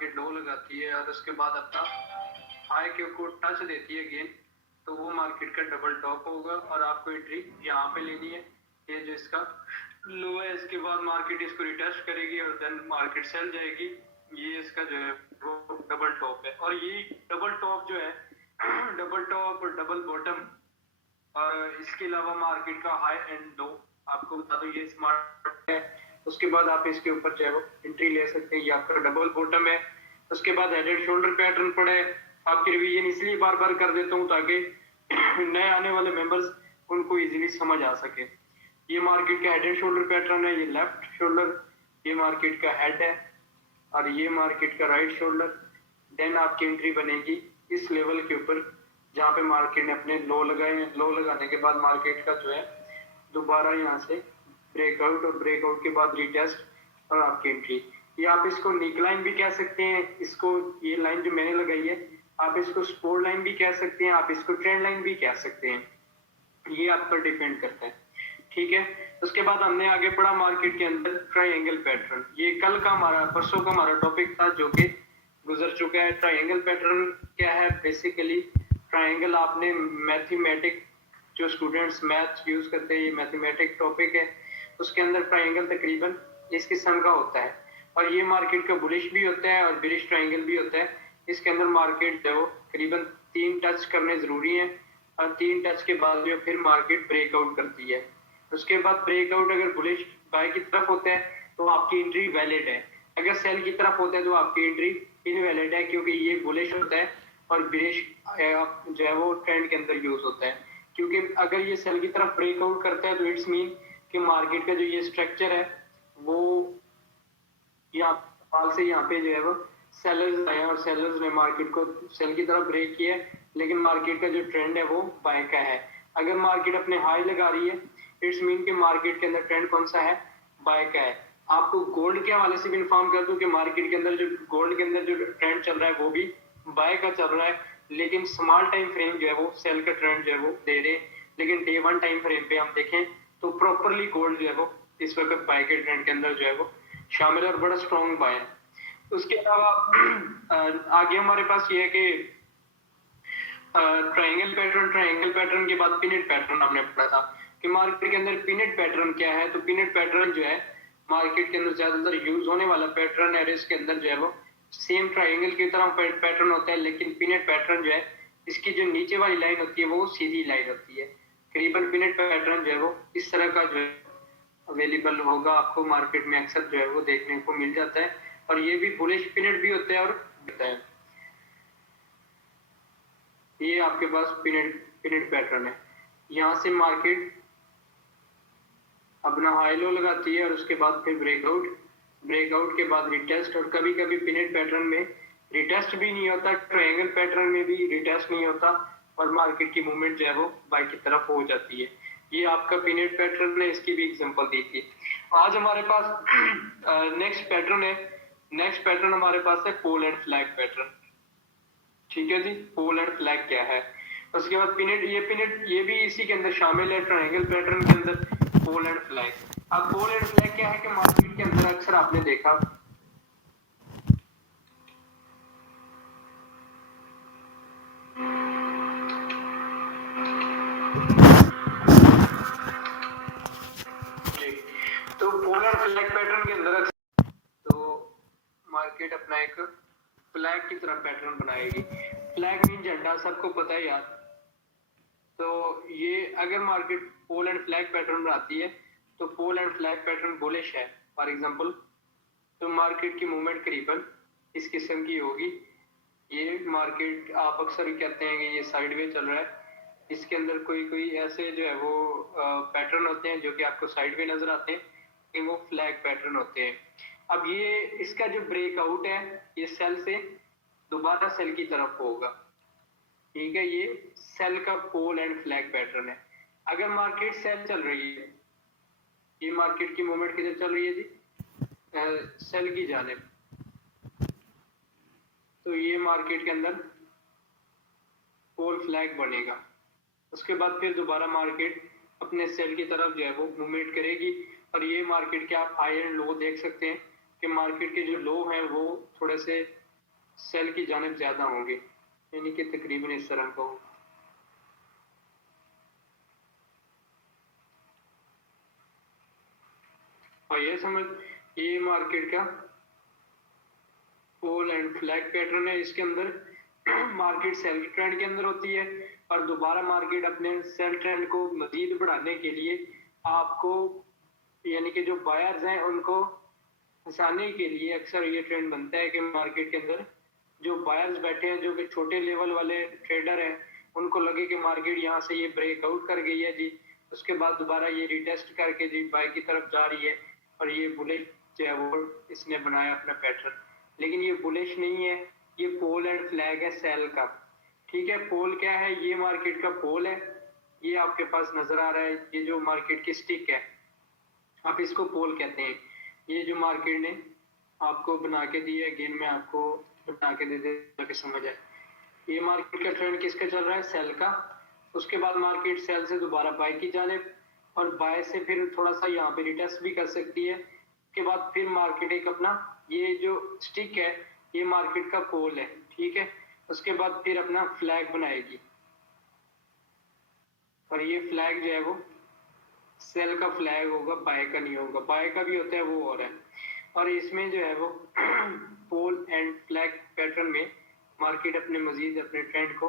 Market लो लगाती है और उसके बाद अपना हाई के को टच देती है अगेन, तो वो मार्केट का डबल टॉप होगा और आपको एंट्री यहाँ पे लेनी है। ये जो इसका लो है, इसके बाद मार्केट इसको रिटेस्ट करेगी और देन मार्केट सेल जाएगी। ये इसका जो है वो डबल टॉप है। और ये डबल टॉप जो है डबल टॉप और डबल बॉटम, और इसके अलावा मार्केट का हाई एंड लो आपको बता दो ये स्मार्ट है। उसके बाद आप इसके ऊपर जो है वो एंट्री ले सकते हैं। ये आपका डबल बॉटम है। उसके बाद हेड एंड शोल्डर पैटर्न पड़े। आपकी रिवीजन इसलिए बार बार कर देता हूँ ताकि नए आने वाले मेंबर्स उनको इजीली समझ आ सके। ये मार्केट का हेड एंड शोल्डर पैटर्न है, ये लेफ्ट शोल्डर, ये मार्केट का हेड है और ये मार्केट का राइट शोल्डर। देन आपकी एंट्री बनेगी इस लेवल के ऊपर जहाँ पे मार्केट ने अपने लो लगाए हैं। लो लगाने के बाद मार्केट का जो है दोबारा यहाँ से ब्रेकआउट और ब्रेकआउट के बाद रिटेस्ट और आपकी एंट्री। ये आप इसको निक लाइन भी कह सकते हैं, इसको ये लाइन जो मैंने लगाई है आप इसको सपोर्ट लाइन भी कह सकते हैं, आप इसको ट्रेंड लाइन भी कह सकते हैं, ये आप पर डिपेंड करता है। ठीक है, उसके बाद हमने आगे पढ़ा मार्केट के अंदर ट्राइंगल पैटर्न। ये कल का हमारा परसों का हमारा टॉपिक था जो कि गुजर चुका है। ट्राइंगल पैटर्न क्या है? बेसिकली ट्राइंगल आपने मैथमेटिक जो स्टूडेंट्स मैथ यूज करते हैं, ये मैथमेटिक टॉपिक है, उसके अंदर ट्राइंगल तकरीबन इस किस्म का होता है और ये मार्केट का बुलिश भी होता है और बिरिश ट्राइंगल भी होता है। इसके अंदर मार्केट जो करीबन 3 टच करने जरूरी है और 3 टच के बाद जो फिर मार्केट ब्रेकआउट करती है। उसके बाद ब्रेकआउट अगर बुलिश बाय की तरफ होता है तो आपकी एंट्री वैलिड है, अगर सेल की तरफ होता है तो आपकी एंट्री इनवैलिड है, क्योंकि ये बुलिश होता है और बिरिश जो है वो ट्रेंड के अंदर यूज होता है। क्योंकि अगर ये सेल की तरफ ब्रेकआउट करता है तो इट्स मीन कि मार्केट का जो ये स्ट्रक्चर है वो यहाँ हाल से यहाँ पे जो है वो सेलर्स आए और सेलर्स ने मार्केट को सेल की तरफ ब्रेक किया है, लेकिन मार्केट का जो ट्रेंड है वो बाय का है। अगर मार्केट अपने हाई लगा रही है इट्स मीन कि मार्केट के अंदर ट्रेंड कौन सा है? बाय का है। आपको गोल्ड के हवाले से भी इन्फॉर्म कर दूं कि मार्केट के अंदर जो गोल्ड के अंदर जो ट्रेंड चल रहा है वो भी बाय का चल रहा है, लेकिन स्मॉल टाइम फ्रेम जो है वो सेल का ट्रेंड जो है वो दे रहे। लेकिन डे 1 टाइम फ्रेम पे हम देखें तो प्रॉपरली गोल्ड जो है वो इस वक्त बाय के ट्रेंड के अंदर जो है वो शामिल है और बड़ा स्ट्रॉन्ग बाय है। उसके अलावा आगे हमारे पास ये है कि ट्राइंगल पैटर्न के बाद पिनेट पैटर्न हमने पढ़ा था कि मार्केट के अंदर पिनेट पैटर्न क्या है। तो पिनेट पैटर्न जो है मार्केट के अंदर ज्यादातर यूज होने वाला पैटर्न है। इसके अंदर जो है वो सेम ट्राइंगल की तरह पैटर्न होता है, लेकिन पिनेट पैटर्न जो है इसकी जो नीचे वाली लाइन होती है वो सीधी लाइन होती है। करीबन पिनेट पैटर्न जो है वो इस तरह का जो है अवेलेबल होगा आपको मार्केट में, अक्सर जो है वो देखने को मिल जाता है और ये भी बुलिश पिनेट भी होता है और होता है। ये आपके पास पिनेट पैटर्न है। यहाँ से मार्केट अपना हाई लो लगाती है और उसके बाद फिर ब्रेकआउट के बाद रिटेस्ट, और कभी कभी पिनेट पैटर्न में रिटेस्ट भी नहीं होता, ट्रायंगल पैटर्न में भी रिटेस्ट नहीं होता और मार्केट की मूवमेंट जो है वो बाय की तरफ हो जाती है। ये आपका पिनेट पैटर्न ने इसकी भी एग्जांपल दी थी। आज हमारे पास नेक्स्ट पैटर्न है। नेक्स्ट पैटर्न हमारे पास है पोल एंड फ्लैग पैटर्न। ठीक है जी, पोल एंड फ्लैग क्या है? उसके बाद पिनेट ये भी इसी के अंदर शामिल है, ट्रायंगल पैटर्न के अंदर पोल एंड फ्लैग। अब पोल एंड फ्लैग क्या है कि मार्केट के अंदर अक्सर आपने देखा तो पोल एंड फ्लैग पैटर्न के अंदर तो मार्केट अपना एक फ्लैग की तरह पैटर्न बनाएगी। फ्लैग मीन झंडा, सबको पता है यार। तो ये अगर market pole and flag pattern बनाती है तो pole and flag pattern bullish है फॉर एग्जांपल, तो मार्केट की मूवमेंट करीबन इस किस्म की होगी। ये मार्केट आप अक्सर कहते हैं कि ये साइडवे चल रहा है, इसके अंदर कोई ऐसे जो है वो पैटर्न होते हैं जो कि आपको साइडवे नजर आते हैं कि वो फ्लैग पैटर्न होते हैं। अब ये इसका जो ब्रेकआउट है ये सेल से दोबारा सेल की तरफ होगा। ठीक है, ये सेल का पोल एंड फ्लैग पैटर्न है। अगर मार्केट सेल चल रही है, ये मार्केट की मूवमेंट किधर चल रही है जी? सेल की जानिब, तो ये मार्केट के अंदर पोल फ्लैग बनेगा। उसके बाद फिर दोबारा मार्केट अपने सेल की तरफ जो है वो मूवमेंट करेगी और ये मार्केट के आप हाई एंड लो देख सकते हैं कि मार्केट के जो लो हैं वो थोड़े से सेल की जानिब ज्यादा होंगे, यानी कि तकरीबन इस तरह का होगा। और ये समझ, ये मार्केट का पोल एंड फ्लैग पैटर्न है। इसके अंदर मार्केट सेल ट्रेंड के अंदर होती है और दोबारा मार्केट अपने सेल ट्रेंड को मजीद बढ़ाने के लिए आपको, यानी कि जो बायर्स हैं उनको फंसाने के लिए अक्सर ये ट्रेंड बनता है कि मार्केट के अंदर जो बायर्स बैठे हैं, जो कि छोटे लेवल वाले ट्रेडर हैं, उनको लगे कि मार्केट यहाँ से ये ब्रेकआउट कर गई है जी, उसके बाद दोबारा ये रिटेस्ट करके जी बाय की तरफ जा रही है और ये बुलिश जो है वो इसने बनाया अपना पैटर्न। लेकिन ये बुलिश नहीं है, ये पोल एंड फ्लैग है सेल का। ठीक है, पोल क्या है? ये मार्केट का पोल है, ये आपके पास नजर आ रहा है, ये जो मार्केट की स्टिक है आप इसको पोल कहते हैं। ये जो मार्केट ने आपको बना के दी है, अगेन मैं आपको बना के दे दे ताकि समझ आए। ये मार्केट का ट्रेंड किसका चल रहा है? सेल का। उसके बाद मार्केट सेल से दोबारा बाय की जानिब और बाय से फिर थोड़ा सा यहाँ पे रिटेस्ट भी कर सकती है। उसके बाद फिर मार्केट एक अपना, ये जो स्टिक है ये मार्केट का पोल है, ठीक है। उसके बाद फिर अपना फ्लैग बनाएगी और ये फ्लैग जो है वो सेल का फ्लैग होगा, बाय का नहीं होगा। बाय का भी होता है वो और है। और इसमें जो है वो पोल एंड फ्लैग पैटर्न में मार्केट अपने मजीद अपने ट्रेंड को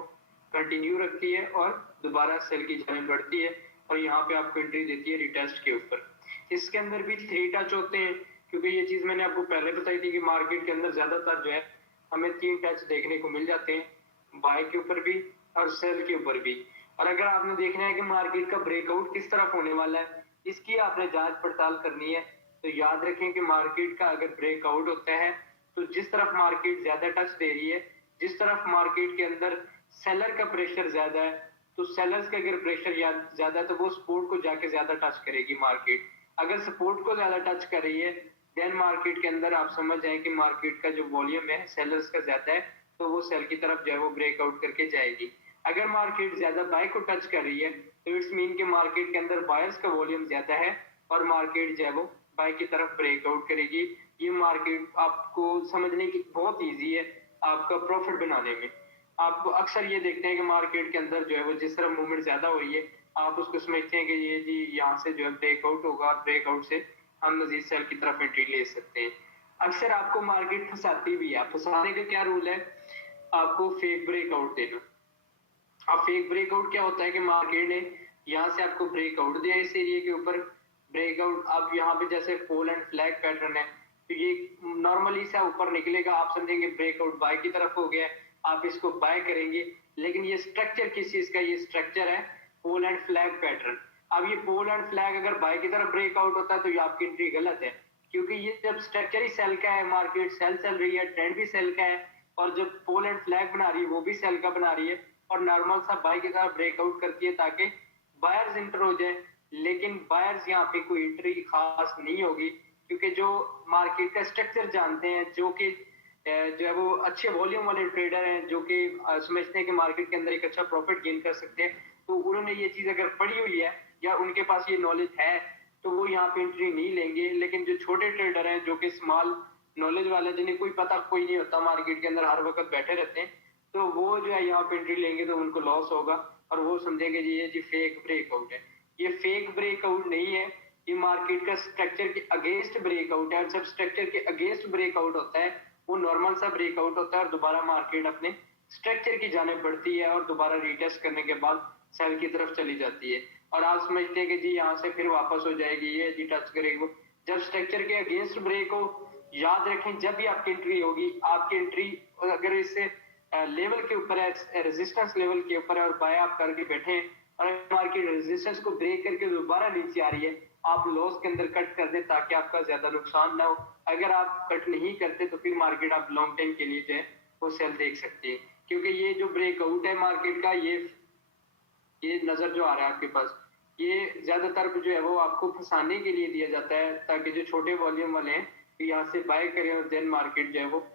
कंटिन्यू रखती है और दोबारा सेल की जानिब बढ़ती है और यहाँ पे आपको एंट्री देती है रिटेस्ट के ऊपर। इसके अंदर भी 3 टच होते हैं, क्योंकि ये चीज मैंने आपको पहले बताई थी कि मार्केट के अंदर ज्यादातर जो है हमें 3 टच देखने को मिल जाते हैं, बाय के ऊपर भी और सेल के ऊपर भी। और अगर आपने देखना है कि मार्केट का ब्रेकआउट किस तरफ होने वाला है, इसकी आपने जांच पड़ताल करनी है, तो याद रखें कि मार्केट का अगर ब्रेकआउट होता है तो जिस तरफ मार्केट ज्यादा टच दे रही है, जिस तरफ मार्केट के अंदर सेलर का प्रेशर ज्यादा है, तो सेलर्स का अगर प्रेशर ज्यादा है तो वो सपोर्ट को जाके ज्यादा टच करेगी मार्केट। अगर सपोर्ट को ज्यादा टच कर रही है देन मार्केट के अंदर आप समझ जाए कि मार्केट का जो वॉल्यूम है सेलर्स का ज्यादा है, तो वो सेल की तरफ जो है वो ब्रेकआउट करके जाएगी। अगर मार्केट ज्यादा बाय को टच कर रही है तो इट्स मीन कि मार्केट के अंदर बायर्स का वॉल्यूम ज्यादा है और मार्केट जो है वो बाय की तरफ ब्रेकआउट करेगी। ये मार्केट आपको समझने की बहुत इजी है आपका प्रॉफिट बनाने में। आप अक्सर ये देखते हैं कि मार्केट के अंदर जो है वो जिस तरह मूवमेंट ज्यादा हो रही है आप उसको समझते हैं कि ये जी यहाँ से जो है ब्रेकआउट होगा और ब्रेकआउट से हम मजीद सेल की तरफ एंट्री ले सकते हैं। अक्सर आपको मार्केट फंसाती भी है। फंसाने का क्या रूल है? आपको फेक ब्रेकआउट देना। अब फेक ब्रेकआउट क्या होता है कि मार्केट ने यहाँ से आपको ब्रेकआउट दिया इस एरिया के ऊपर, ब्रेकआउट अब यहाँ पे जैसे पोल एंड फ्लैग पैटर्न है तो ये नॉर्मली से ऊपर निकलेगा, आप समझेंगे ब्रेकआउट बाय की तरफ हो गया, आप इसको बाय करेंगे। लेकिन ये स्ट्रक्चर किस चीज का? ये स्ट्रक्चर है पोल एंड फ्लैग पैटर्न। अब ये पोल एंड फ्लैग अगर बाय की तरफ ब्रेकआउट होता है तो ये आपकी एंट्री गलत है, क्योंकि ये जब स्ट्रक्चर ही सेल का है, मार्केट सेल चल रही है, ट्रेंड भी सेल का है और जब पोल एंड फ्लैग बना रही है वो भी सेल का बना रही है और नॉर्मल सा बाय की तरफ ब्रेकआउट करती है ताकि बायर्स इंटर हो जाए। लेकिन बायर्स यहाँ पे कोई एंट्री खास नहीं होगी, क्योंकि जो मार्केट का स्ट्रक्चर जानते हैं, जो कि जो है वो अच्छे वॉल्यूम वाले ट्रेडर हैं, जो कि समझते हैं कि मार्केट के अंदर एक अच्छा प्रॉफिट गेन कर सकते हैं, तो उन्होंने ये चीज अगर पढ़ी हुई है या उनके पास ये नॉलेज है तो वो यहाँ पे एंट्री नहीं लेंगे। लेकिन जो छोटे ट्रेडर हैं, जो कि स्मॉल नॉलेज वाले, जिन्हें कोई पता कोई नहीं होता, मार्केट के अंदर हर वक्त बैठे रहते हैं, तो वो जो है यहाँ पे एंट्री लेंगे तो उनको लॉस होगा और वो समझेंगे जी ये जी फेक ब्रेकआउट है। ये फेक ब्रेकआउट नहीं है, ये मार्केट का स्ट्रक्चर के अगेंस्ट ब्रेकआउट है। और जब स्ट्रक्चर के अगेंस्ट ब्रेकआउट होता है वो नॉर्मल सा ब्रेकआउट होता है और दोबारा मार्केट अपने स्ट्रक्चर की जानिब बढ़ती है और दोबारा रीटेस्ट करने के बाद सेल की तरफ चली जाती है और आप समझते हैं कि जी यहाँ से फिर वापस हो जाएगी, ये जी टच करेगी। जब स्ट्रक्चर के अगेंस्ट ब्रेक हो, याद रखें जब भी आपकी एंट्री होगी, आपकी एंट्री अगर इससे लेवल के ऊपर है, रेजिस्टेंस लेवल के ऊपर है और बाय आप करके बैठे हैं और मार्केट रेजिस्टेंस को ब्रेक करके दोबारा नीचे आ रही है, आप लॉस के अंदर कट कर दें ताकि आपका ज्यादा नुकसान ना हो। अगर आप कट नहीं करते तो फिर मार्केट आप लॉन्ग टाइम के लिए जो है वो सेल देख सकते हैं, क्योंकि ये जो ब्रेकआउट है मार्केट का, ये नजर जो आ रहा है आपके पास, ये ज्यादातर जो है वो आपको फंसाने के लिए दिया जाता है ताकि जो छोटे वॉल्यूम वाले हैं यहाँ से बाय करें और देन मार्केट जो है वो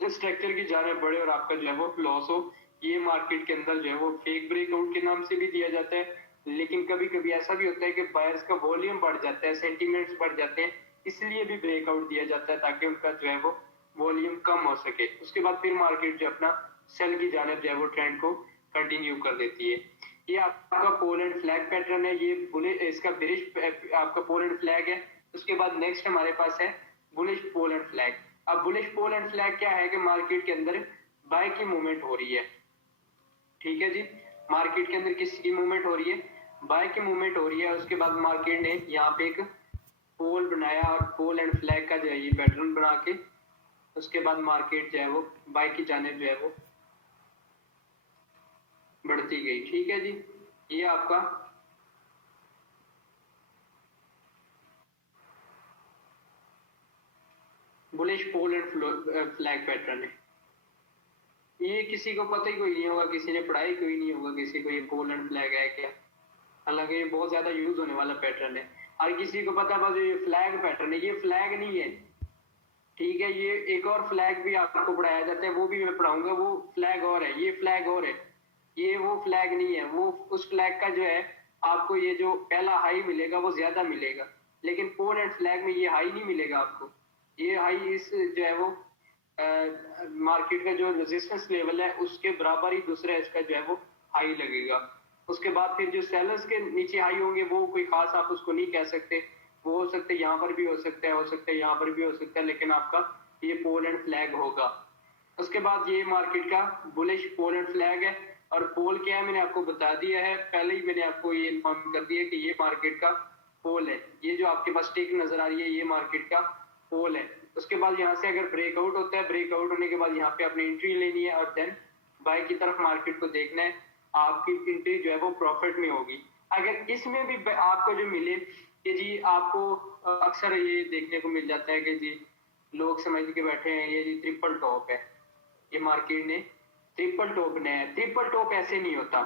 जो स्ट्रक्चर की जानिब बढ़े और आपका जो है वो लॉस हो। ये मार्केट के अंदर जो है वो फेक ब्रेकआउट के नाम से भी दिया जाता है। लेकिन कभी कभी ऐसा भी होता है कि बायर्स का वॉल्यूम बढ़ जाता है, सेंटीमेंट्स बढ़ जाते हैं, इसलिए भी ब्रेकआउट दिया जाता है ताकि उनका जो है वो वॉल्यूम कम हो सके। उसके बाद फिर मार्केट जो अपना सेल की जानिब जो है वो ट्रेंड को कंटिन्यू कर देती है। ये आपका पोल एंड फ्लैग पैटर्न है, ये बुलिश, इसका बेरिश आपका पोल एंड फ्लैग है। उसके बाद नेक्स्ट हमारे पास है बुलिश पोल एंड फ्लैग। अब बुलिश पोल एंड फ्लैग क्या है कि मार्केट के अंदर बाय की मूवमेंट हो रही है, ठीक है जी। मार्केट के अंदर किसकी मूवमेंट हो रही है? बाय की मूवमेंट हो रही है। उसके बाद मार्केट ने यहाँ पे एक पोल बनाया और पोल एंड फ्लैग का जो है ये पैटर्न बना के उसके बाद मार्केट जो है वो बाय की जानिब जो है वो बढ़ती गई, ठीक है जी। ये आपका bullish pole and flag pattern है। ये किसी को पता ही कोई नहीं होगा, किसी ने पढ़ाई कोई नहीं होगा किसी को ये पोल एंड फ्लैग है क्या। हालांकि ये बहुत ज्यादा यूज होने वाला पैटर्न है। और किसी को पता बस ये फ्लैग पैटर्न है, ये फ्लैग नहीं है, ठीक है। ये एक और फ्लैग भी आपको पढ़ाया जाता है, वो भी मैं पढ़ाऊंगा। वो फ्लैग और है, ये फ्लैग और है, ये वो फ्लैग नहीं है। वो उस फ्लैग का जो है आपको ये जो पहला हाई मिलेगा वो ज्यादा मिलेगा, लेकिन पोल एंड फ्लैग में ये हाई नहीं मिलेगा आपको। ये हाई इस जो है वो मार्केट का जो रेजिस्टेंस लेवल है उसके बराबर ही दूसरा इसका जो है वो हाई लगेगा। उसके बाद फिर जो सेलर्स के नीचे हाई होंगे वो कोई खास आप उसको नहीं कह सकते, वो हो सकते यहाँ पर भी हो सकता है, हो सकता है यहाँ पर भी हो सकता है, लेकिन आपका ये पोल एंड फ्लैग होगा। उसके बाद ये मार्केट का बुलिश पोल एंड फ्लैग है। और पोल क्या है मैंने आपको बता दिया है, पहले ही मैंने आपको ये इन्फॉर्म कर दिया कि ये मार्केट का पोल है। ये जो आपके पास टिक नजर आ रही है ये मार्केट का पोल है। उसके बाद यहाँ से अगर ब्रेकआउट होता है, ब्रेकआउट होने के बाद यहाँ पे अपनी एंट्री लेनी है और देन बाय की तरफ मार्केट को देखना है, आपकी एंट्री जो है वो प्रॉफिट में होगी। अगर इसमें भी आपको जो मिले कि जी आपको अक्सर ये देखने को मिल जाता है कि जी लोग समझ के बैठे हैं ये जी ट्रिपल टॉप है, ये मार्केट ने ट्रिपल टॉप बनाया है। ट्रिपल टॉप ऐसे नहीं होता,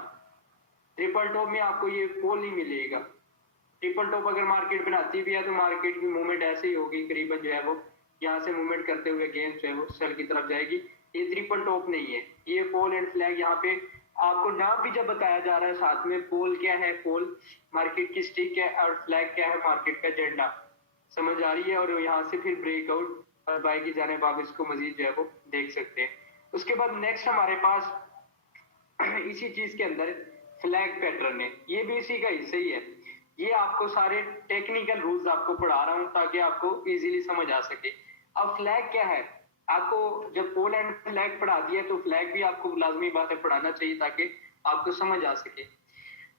ट्रिपल टॉप में आपको ये पोल नहीं मिलेगा। ट्रिपल टॉप अगर मार्केट बनाती भी है तो मार्केट की मूवमेंट ऐसे ही होगी, करीबन जो है वो यहाँ से मूवमेंट करते हुए गेम जो है वो सेल की तरफ जाएगी। ये ट्रिपल टॉप नहीं है, ये पोल एंड फ्लैग। यहाँ पे आपको नाम भी जब बताया जा रहा है साथ में, पोल क्या है, पोल मार्केट की स्टिक है और फ्लैग क्या है मार्केट का झंडा, समझ आ रही है। और यहाँ से फिर ब्रेकआउट और बाय की जाने आप इसको मजीद जो है वो देख सकते हैं। उसके बाद नेक्स्ट हमारे पास इसी चीज के अंदर फ्लैग पैटर्न है, ये भी इसी का हिस्सा ही है। ये आपको सारे टेक्निकल रूल्स आपको पढ़ा रहा हूँ ताकि आपको इजीली समझ आ सके। अब फ्लैग क्या है, आपको जब पोल एंड फ्लैग पढ़ा दिया तो फ्लैग भी आपको लाजमी बात है पढ़ाना चाहिए ताकि आपको समझ आ सके।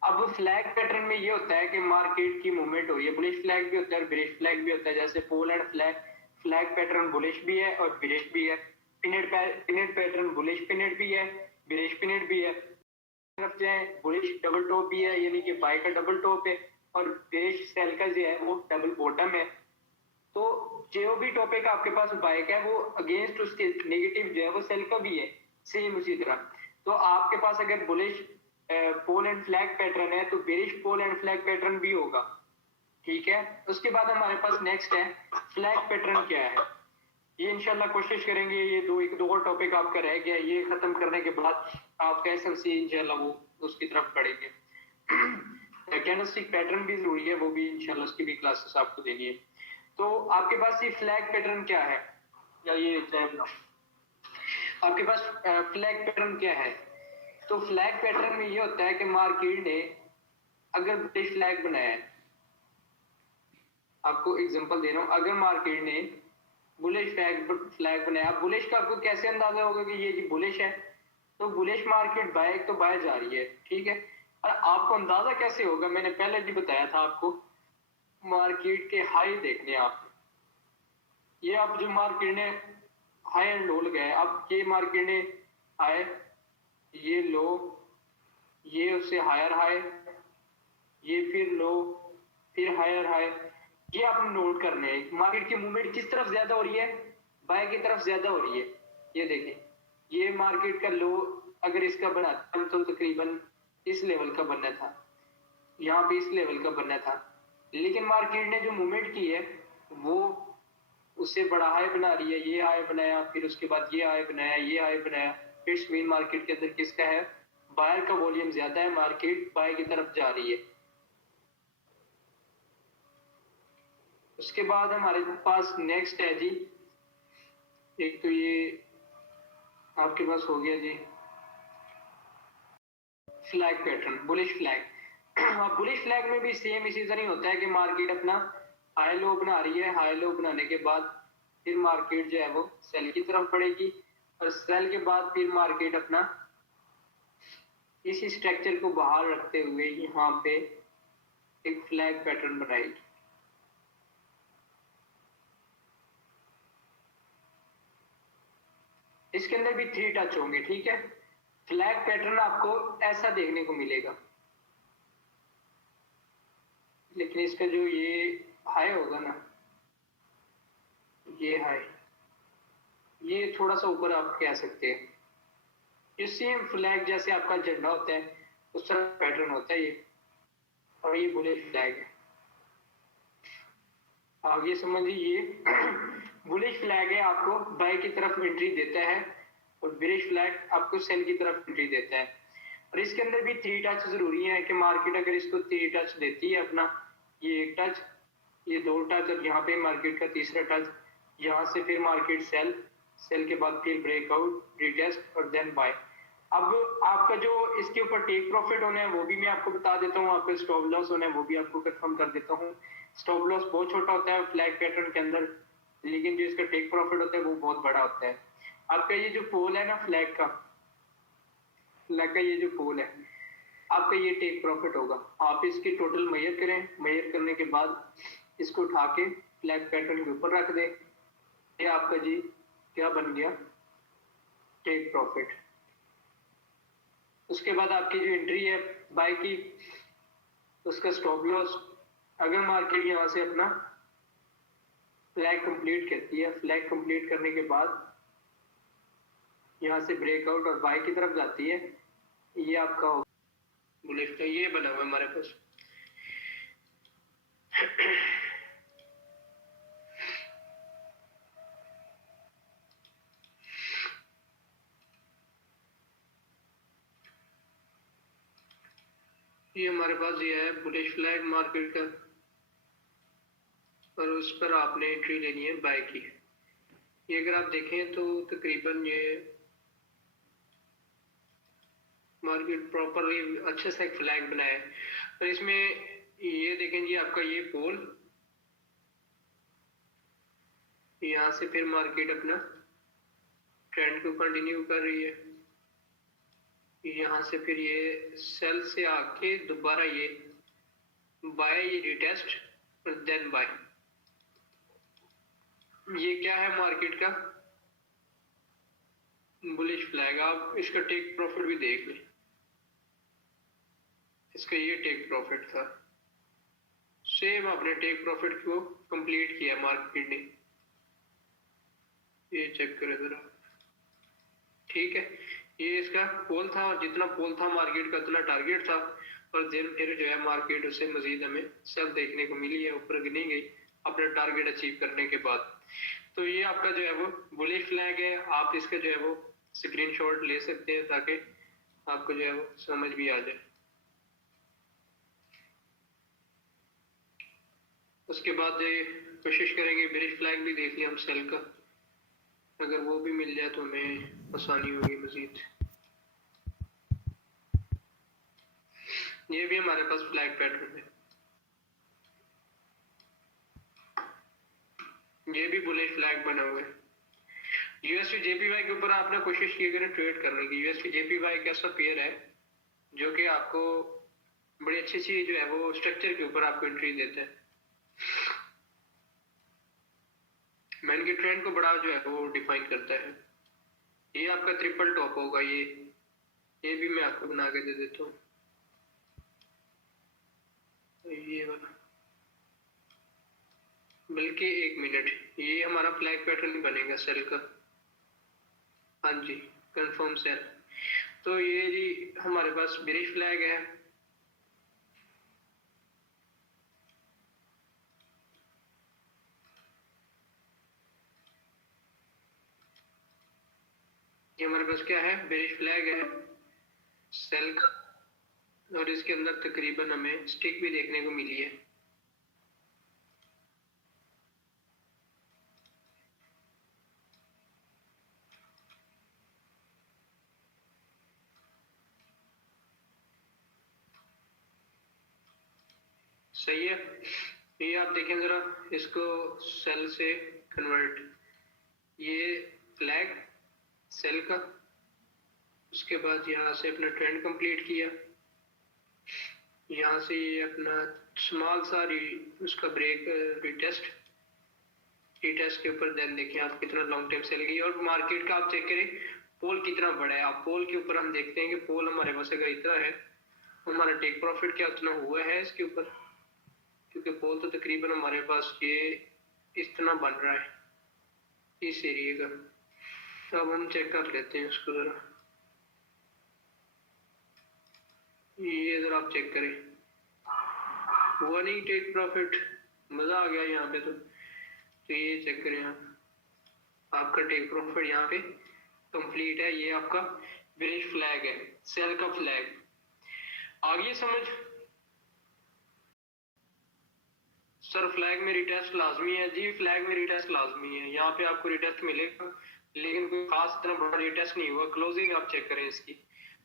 अब फ्लैग पैटर्न में ये होता है कि मार्केट की मूवमेंट हो रही है, बुलिश फ्लैग भी होता है और बेरिश फ्लैग भी होता है। जैसे pole and flag flag pattern bullish भी है और बेरिश भी है। पिनेट पैटर्न बुलिश पिनेट भी है, बेरिश पिनेट भी है। तरफ जो है बुलिश डबल टॉप भी है, यानी कि बाय का डबल टॉप है, और बेरिश सेल का जो है वो डबल बॉटम है। तो जो भी टॉपिक आपके पास बाय का है वो अगेंस्ट उसके नेगेटिव जो है वो सेल का भी है, सेम उसी तरह। तो आपके पास अगर bullish pole and flag pattern है तो bearish pole and flag pattern भी होगा, ठीक है। उसके बाद हमारे पास नेक्स्ट है फ्लैग पैटर्न क्या है। ये इंशाल्लाह कोशिश करेंगे, ये एक दो और टॉपिक आपका रह गया, ये खत्म करने के बाद आप कैसे इंशाल्लाह वो उसकी तरफ बढ़ेंगे। कैंडलस्टिक पैटर्न भी जरूरी है, वो भी इंशाल्लाह उसकी भी क्लासेस आपको देनी है। तो आपके पास ये फ्लैग पैटर्न क्या है, या ये आपके पास फ्लैग पैटर्न क्या है। तो फ्लैग पैटर्न में ये होता है कि मार्केट ने अगर बुलिश फ्लैग बनाया है, आपको एग्जांपल दे रहा हूं, अगर मार्केट ने बुलिश फ्लैग बनाया, बुलिश का आपको कैसे अंदाजा होगा कि ये जी बुलिश है। तो बुलिश मार्केट बाय तो बाय जा रही है, ठीक है। और आपको अंदाजा कैसे होगा, मैंने पहले भी बताया था आपको, मार्केट के हाई देखने आप। ये आप जो मार्केट ने हाई एंड लो लगाया, अब ये मार्केट ने हाई, ये लो, ये उससे हायर हाई, ये फिर लो, फिर हायर हाई, ये आप नोट करने हैं। मार्केट की मूवमेंट किस तरफ ज्यादा हो रही है, बाय की तरफ ज्यादा हो रही है। ये देखें ये मार्केट का लो अगर इसका बना तो तकरीबन इस लेवल का बनना था, यहाँ पे इस लेवल का बनना था, लेकिन मार्केट ने जो मूवमेंट की है वो उससे बड़ा हाई बना रही है। ये हाई बनाया, फिर उसके बाद ये हाई बनाया, ये हाई बनाया, फिर मेन मार्केट के अंदर किसका है, बायर का वॉल्यूम ज्यादा है, मार्केट बाय की तरफ जा रही है। उसके बाद हमारे पास नेक्स्ट है जी, एक तो ये आपके पास हो गया G flag pattern, bullish flag. और बुलिश फ्लैग में भी सेम इसी तरह ही होता है कि मार्केट अपना हाई लो बना रही है, हाई लो बनाने के बाद फिर मार्केट जो है वो सेल की तरफ बढ़ेगी, और सेल के बाद फिर मार्केट अपना इस स्ट्रक्चर को बाहर रखते हुए यहाँ पे एक फ्लैग पैटर्न बनाएगी। इसके अंदर भी 3 टच होंगे, ठीक है। फ्लैग पैटर्न आपको ऐसा देखने को मिलेगा, लेकिन इसका जो ये हाई होगा ना, ये हाई, ये थोड़ा सा ऊपर आप कह सकते हैं। ये सेम फ्लैग जैसे आपका झंडा होता है उस तरह पैटर्न होता है ये, और ये बुलिश फ्लैग है। आगे समझिए, ये बुलिश फ्लैग है, आपको बाय की तरफ एंट्री देता है, और बेरिश फ्लैग आपको सेल की तरफ एंट्री देता है। और इसके अंदर भी 3 टच जरूरी है कि मार्केट अगर इसको 3 टच देती है अपना, ये 1 टच, ये 2 टच, और यहाँ पे मार्केट का तीसरा टच, यहाँ से फिर मार्केट सेल, सेल के बाद फिर ब्रेकआउट, रिटेस्ट और देन बाय। अब आपका जो इसके ऊपर टेक प्रॉफिट होना है वो भी मैं आपको बता देता हूँ, आपका स्टॉप लॉस होना है वो भी आपको कंफर्म कर देता हूँ। स्टॉप लॉस बहुत छोटा होता है फ्लैग पैटर्न के अंदर, लेकिन जो इसका टेक प्रॉफिट होता है वो बहुत बड़ा होता है। आपका ये जो पोल है ना फ्लैग का, ये जो पोल है आपका, ये टेक प्रॉफिट होगा। आप इसकी टोटल मेजर करें, मेजर करने के बाद इसको उठा के फ्लैग पैटर्न के ऊपर रख दें, ये आपका जी क्या बन गया, टेक प्रॉफिट। उसके बाद आपकी जो एंट्री है बाय की, उसका स्टॉप लॉस, अगर मार्केट यहाँ से अपना फ्लैग कंप्लीट करती है, फ्लैग कंप्लीट करने के बाद यहाँ से ब्रेकआउट और बाय की तरफ जाती है, ये आपका बुलिश का ये बना हुआ हमारे पास। ये हमारे पास ये है बुलिश फ्लैग मार्केट का, और उस पर आपने एंट्री लेनी है बाय की। ये अगर आप देखें तो तकरीबन ये मार्केट प्रॉपरली अच्छे से एक फ्लैग बनाया है। और इसमें ये देखें जी आपका ये पोल, यहाँ से फिर मार्केट अपना ट्रेंड को कंटिन्यू कर रही है, यहाँ से फिर ये सेल से आके दोबारा ये बाय, ये रिटेस्ट और देन बाय। ये क्या है मार्केट का बुलिश फ्लैग। आप इसका टेक प्रॉफिट भी देख लें, इसका ये टेक प्रॉफिट था, सेम आपने टेक प्रॉफिट को कंप्लीट किया मार्केट ने, ये चेक करें जरा, ठीक है। ये इसका पोल था, और जितना पोल था मार्केट का उतना टारगेट था, और दिन फिर जो है मार्केट उससे मजीद हमें सेल देखने को मिली है, ऊपर गिनी गई अपना टारगेट अचीव करने के बाद। तो ये आपका जो है वो बुलिश फ्लैग है, आप इसका जो है वो स्क्रीनशॉट ले सकते हैं ताकि आपको जो है वो समझ भी आ जाए। उसके बाद कोशिश करेंगे बेरिश फ्लैग भी देख लिया हम सेल का, अगर वो भी मिल जाए तो हमें आसानी होगी मजीद। ये भी हमारे पास फ्लैग पैटर्न है, ये भी बुलिश फ्लैग बना हुआ है। यूएसडी जेपीवाई के ऊपर आपने कोशिश की अगर ट्रेड करने की, यूएसडी जेपीवाई एक ऐसा पेयर है जो कि आपको बड़ी अच्छी सी जो है वो स्ट्रक्चर के ऊपर आपको एंट्री देता है, मैन की ट्रेंड को बड़ा जो है वो डिफाइन करता है। ये आपका ट्रिपल टॉप होगा, ये भी मैं आपको बना के दे देता हूँ, ये वाला, बल्कि 1 मिनट, ये हमारा फ्लैग पैटर्न बनेगा सेल का, हाँ जी कंफर्म सेल। तो ये जी हमारे पास बेरिश फ्लैग है, ये हमारे पास क्या है, बेरिश फ्लैग है सेल का, और इसके अंदर तकरीबन हमें स्टिक भी देखने को मिली है। सही है। ये आप देखें जरा, इसको सेल से कन्वर्ट, ये फ्लैग सेल का, उसके बाद यहाँ से अपना ट्रेंड कंप्लीट किया, यहाँ से ये अपना स्मॉल सा उसका ब्रेक रीटेस्ट के ऊपर, देन देखिए आप कितना लॉन्ग टाइम सेल गई। और मार्केट का आप चेक करें पोल कितना बड़ा है। आप पोल के ऊपर हम देखते हैं कि पोल हमारे पास अगर इतना है, हमारा टेक प्रॉफिट क्या उतना हुआ है इसके ऊपर, क्योंकि पोल तो तकरीबन हमारे पास ये इतना बन रहा है इस एरिए का। तो अब हम चेक कर लेते हैं उसको जरा, ये जरा आप चेक करें, हुआ नहीं टेक प्रॉफिट, मजा आ गया यहाँ पे। तो ये चेक करें आप, आपका टेक प्रॉफिट यहाँ पे कंप्लीट है। ये आपका बेरिश फ्लैग है, सेल का फ्लैग। आगे समझ सर, फ्लैग में रिटेस्ट लाजमी है जी, फ्लैग में रिटेस्ट लाजमी है। यहाँ पे आपको रिटेस्ट मिलेगा, लेकिन कोई खास इतना बड़ा रिटेस्ट नहीं हुआ। क्लोजिंग आप चेक करें इसकी,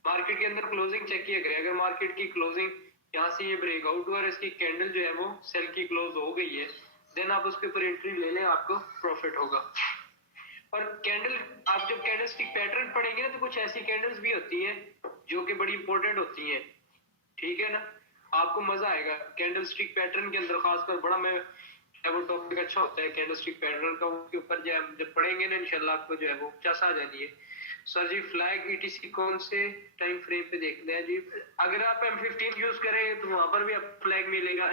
मार्केट के अंदर क्लोजिंग चेक किया करें। अगर मार्केट की क्लोजिंग यहाँ से ये ब्रेकआउट हुआ और इसकी कैंडल जो है वो सेल की क्लोज हो गई है, देन आप उसके ऊपर एंट्री ले लें, आपको प्रॉफिट होगा। और कैंडल, आप जब कैंडल स्टिक पैटर्न पढ़ेंगे ना, तो कुछ ऐसी कैंडल्स भी होती हैं जो कि बड़ी इंपॉर्टेंट होती हैं, ठीक है ना, आपको मजा आएगा कैंडल स्टिक पैटर्न के अंदर। खासकर बड़ा में वो टॉपिक अच्छा होता है कैंडल स्टिक पैटर्न का, उसके ऊपर जब पढ़ेंगे ना इंशाल्लाह आपको जो है वो चसा आ जाती है। सर जी फ्लैग ईटीसी कौन से टाइम फ्रेम पे देखते हैं जी? अगर आप M15 यूज करें तो वहां पर भी आपको फ्लैग मिलेगा।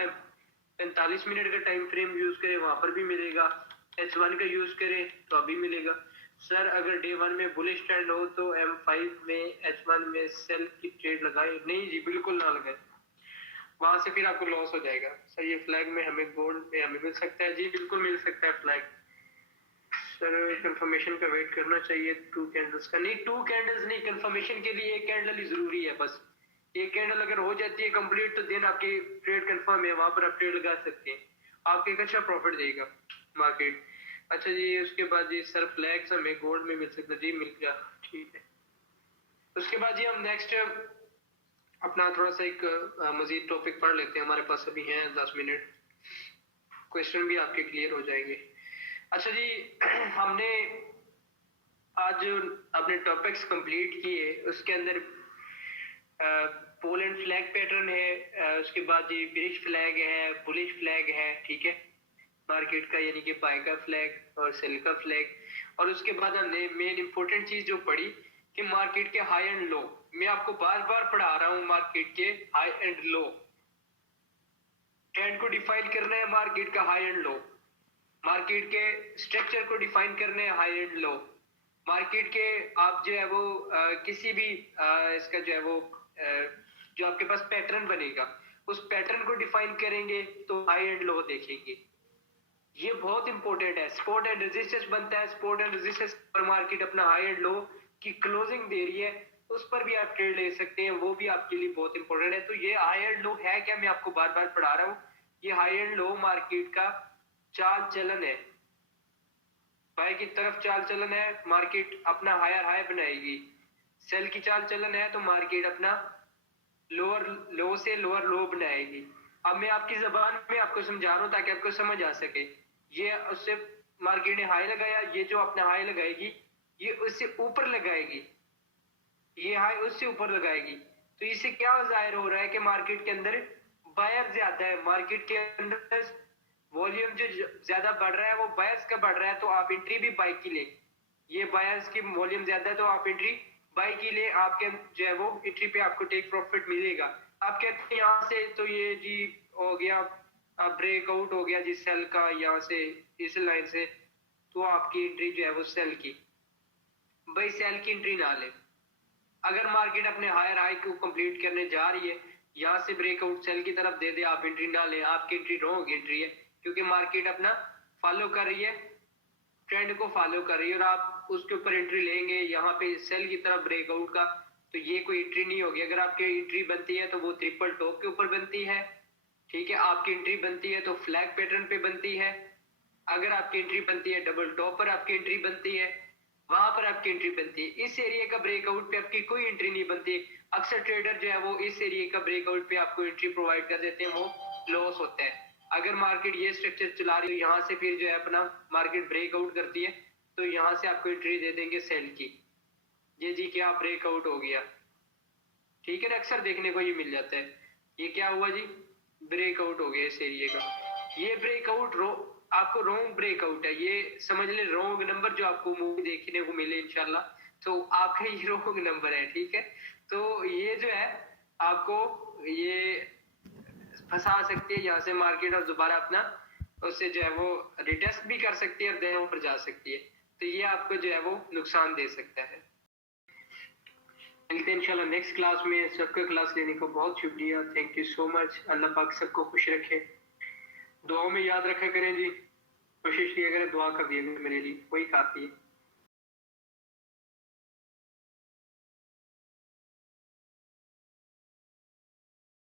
45 मिनट का टाइम फ्रेम यूज करें वहां पर भी मिलेगा। H1 का यूज करें तो अभी मिलेगा। सर अगर डे 1 में बुलिश ट्रेंड हो तो M5 में H1 में सेल की ट्रेड लगाए? नहीं जी, बिल्कुल ना लगाए, वहां से फिर आपको लॉस हो जाएगा। सर ये फ्लैग में हमें गोल्ड में हमें मिल सकता है? जी बिल्कुल मिल सकता है फ्लैग। सर कंफर्मेशन का वेट करना चाहिए 2 कैंडल्स का? नहीं, 2 कैंडल्स नहीं, कंफर्मेशन के लिए एक कैंडल ही जरूरी है बस। एक कैंडल अगर हो जाती है कंप्लीट, तो दिन आपकी ट्रेड कंफर्म है, वहां पर आप ट्रेड लगा सकते हैं, आपको एक अच्छा प्रॉफिट देगा मार्केट। अच्छा जी, उसके बाद जी सर फ्लैग्स हमें गोल्ड में मिल सकता है? जी मिल गया, ठीक है। उसके बाद जी हम नेक्स्ट अपना थोड़ा सा एक मजीद टॉपिक पढ़ लेते हैं, हमारे पास अभी हैं 10 मिनट, क्वेश्चन भी आपके क्लियर हो जाएंगे। अच्छा जी हमने आज जो अपने टॉपिक्स कंप्लीट किए, उसके अंदर पोल एंड फ्लैग पैटर्न है, उसके बाद जी बेरिश फ्लैग है, बुलिश फ्लैग है, ठीक है, मार्केट का, यानी कि बाय का फ्लैग और सेल का फ्लैग। और उसके बाद हमने मेन इंपॉर्टेंट चीज जो पढ़ी कि मार्केट के हाई एंड लो। मैं आपको बार बार पढ़ा रहा हूं, मार्केट के हाई एंड लो, ट्रेंड को डिफाइन करना है, मार्केट का हाई एंड लो, मार्केट के स्ट्रक्चर को डिफाइन करने हैं, हाई एंड लो, मार्केट के आप जो है वो किसी भी इसका जो है वो जो आपके पास पैटर्न बनेगा, उस पैटर्न को डिफाइन करेंगे तो हाई एंड लो देखेंगे। ये बहुत इंपॉर्टेंट है। सपोर्ट एंड रेजिस्टेंस बनता है, सपोर्ट एंड रेजिस्टेंस पर मार्केट अपना हाई एंड लो की क्लोजिंग दे रही है, उस पर भी आप ट्रेड ले सकते हैं, वो भी आपके लिए बहुत इंपॉर्टेंट है। तो ये हाई एंड लो है क्या, मैं आपको बार बार पढ़ा रहा हूँ। ये हाई एंड लो मार्केट का चाल चलन है, बाय की तरफ चाल चलन है, मार्केट अपना हायर हाई बनाएगी। सेल की चाल चलन है तो मार्केट अपना लोअर लो से लोअर लो बनाएगी। अब मैं आपकी जबान में आपको समझा रहा हूं ताकि आपको समझ आ सके। ये उससे मार्केट ने हाई लगाया, ये जो अपना हाई लगाएगी ये उससे ऊपर लगाएगी, ये हाई उससे ऊपर लगाएगी। तो इससे क्या जाहिर हो रहा है कि मार्केट के अंदर बायर ज्यादा है, मार्केट के अंदर वॉल्यूम जो ज्यादा बढ़ रहा है वो बायर्स का बढ़ रहा है, तो आप एंट्री भी बाई की ले। ये बायर्स की वॉल्यूम ज्यादा है तो आप एंट्री बाई की ले, आपके जो है वो एंट्री पे आपको टेक प्रॉफिट मिलेगा। आप कहते हैं यहाँ से तो ये जी हो गया, ब्रेकआउट हो गया जी सेल का, यहाँ से इस लाइन से, तो आपकी एंट्री जो है वो सेल की, भाई सेल की एंट्री ना ले। अगर मार्केट अपने हायर हाई को कंप्लीट करने जा रही है, यहाँ से ब्रेकआउट सेल की तरफ दे दे, आप एंट्री ना ले, आपकी एंट्री रॉन्ग एंट्री है, क्योंकि मार्केट अपना फॉलो कर रही है, ट्रेंड को फॉलो कर रही है, और आप उसके ऊपर एंट्री लेंगे यहाँ पे सेल की तरफ ब्रेकआउट का, तो ये कोई एंट्री नहीं होगी। अगर आपकी एंट्री बनती है तो वो ट्रिपल टॉप के ऊपर बनती है, ठीक है, आपकी एंट्री बनती है तो फ्लैग पैटर्न पे बनती है। अगर आपकी एंट्री बनती है डबल टॉप पर आपकी एंट्री बनती है, वहां पर आपकी एंट्री बनती है। इस एरिया का ब्रेकआउट पे आपकी कोई एंट्री नहीं बनती। अक्सर ट्रेडर जो है वो इस एरिया का ब्रेकआउट पे आपको एंट्री प्रोवाइड कर देते हैं, वो लॉस होता है। अगर मार्केट ये स्ट्रक्चर चला रही है, यहाँ से फिर जो है अपना मार्केट ब्रेकआउट करती है, तो यहाँ से आपको एंट्री दे देंगे सेल की। ये जी क्या ब्रेकआउट हो गया, ठीक है ना, अक्सर देखने को ये मिल जाता है। ये क्या हुआ जी, ब्रेकआउट हो गया इस एरिया का। ये ब्रेकआउट आपको रॉन्ग ब्रेकआउट है, ये समझ ले रॉन्ग नंबर जो आपको मूवी देखने को मिले इंशाल्लाह, तो आपका ये रॉन्ग नंबर है, ठीक है। तो ये जो है आपको ये फंसा सकती है यहाँ से मार्केट, और दोबारा अपना उससे जो है वो रिटेस्ट भी कर सकती है और देनों पर जा सकती है। तो ये आपको जो है वो नुकसान दे सकता है। मिलते हैं इंशाल्लाह नेक्स्ट क्लास में। सबका क्लास लेने को बहुत शुक्रिया, थैंक यू सो मच। अल्लाह पाक सबको खुश रखे, दुआओं में याद रखा करें जी, कोशिश किया करें, दुआ कर दिया करें मेरे लिए, वही काफी है।